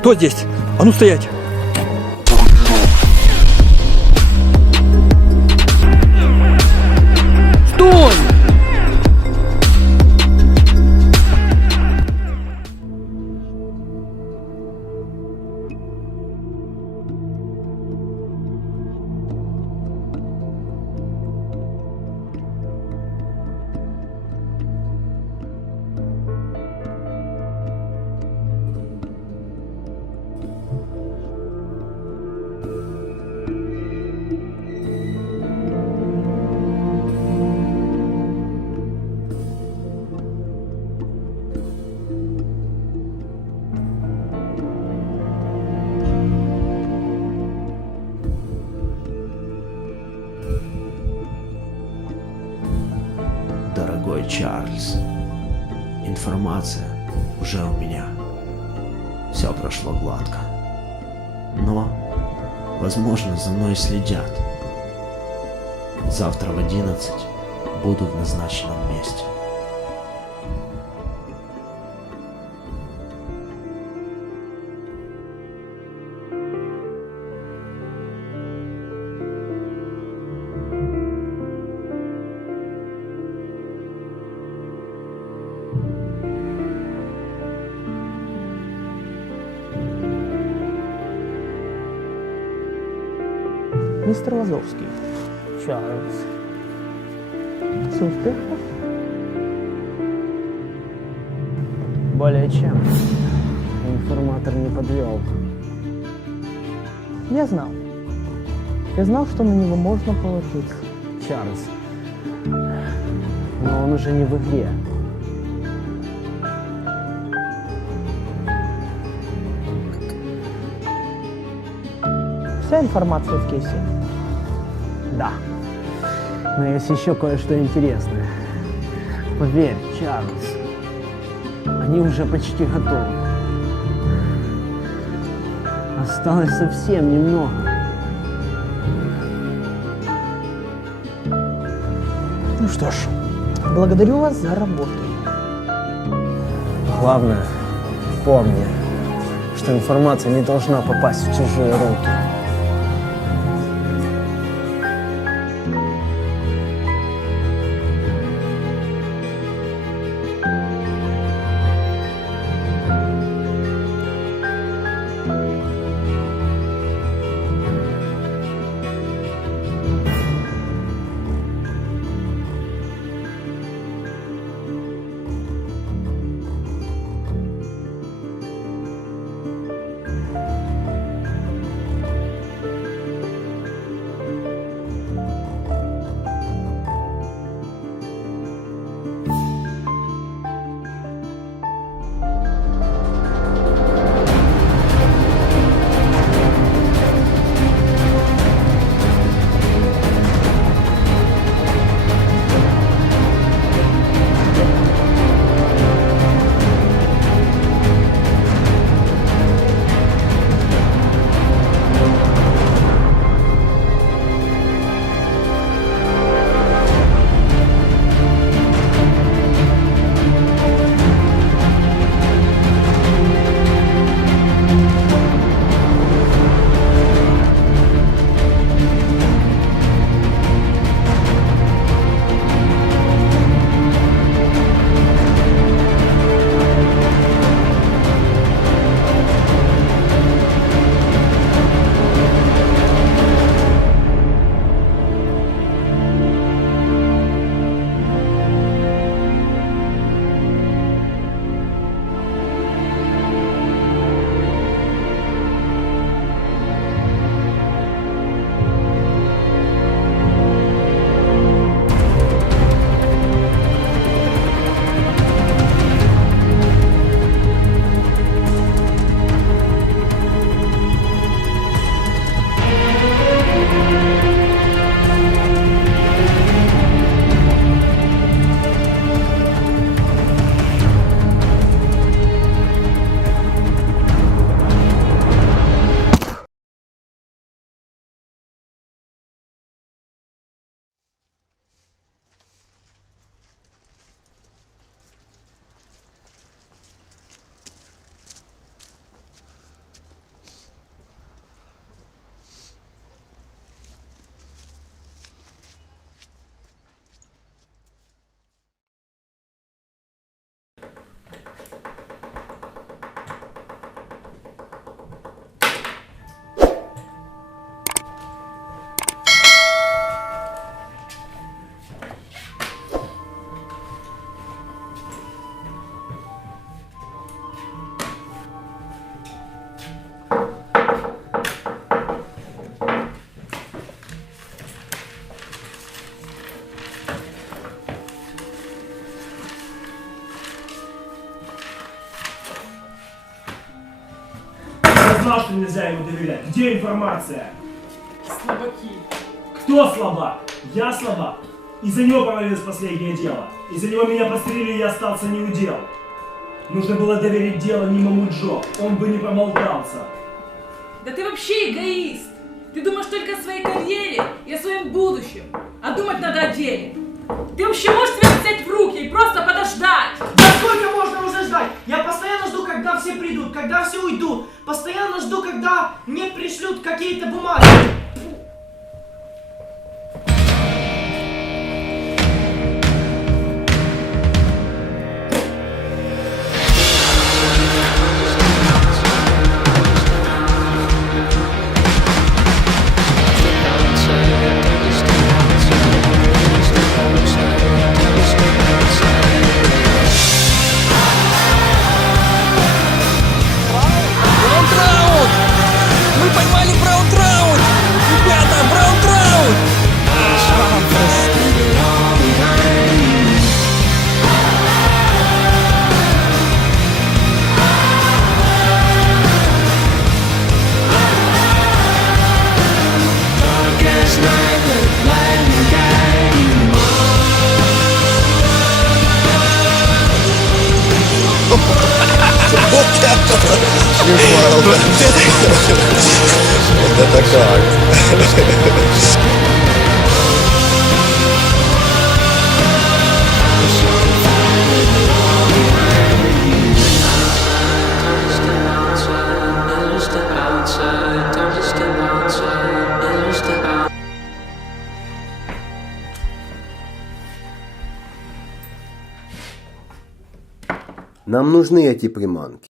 Кто здесь? А ну стоять! Чарльз, информация уже у меня. Все прошло гладко. Но, возможно, за мной следят. Завтра в 11 буду в назначенном месте. Мистер Лазовский. Чарльз. С успехом? Более чем. Информатор не подвел. Я знал. Я знал, что на него можно положиться. Чарльз. Но он уже не в игре. Вся информация в кейсе. Да. Но есть еще кое-что интересное. Поверь, Чарльз, они уже почти готовы. Осталось совсем немного. Ну что ж, благодарю вас за работу. Главное, помни, что информация не должна попасть в чужие руки. Что нельзя ему доверять. Где информация? Слабаки. Кто слабак? Я слабак. Из-за него провалилось последнее дело. Из-за него меня пострелили и я остался неудел. Нужно было доверить дело мимо Джо. Он бы не промолтался. Да ты вообще эгоист. Ты думаешь только о своей карьере и о своем будущем. А думать надо о деле. Ты вообще можешь себя взять в руки и просто подождать? Да сколько можно Eita, vamos lá. Нам нужны эти приманки.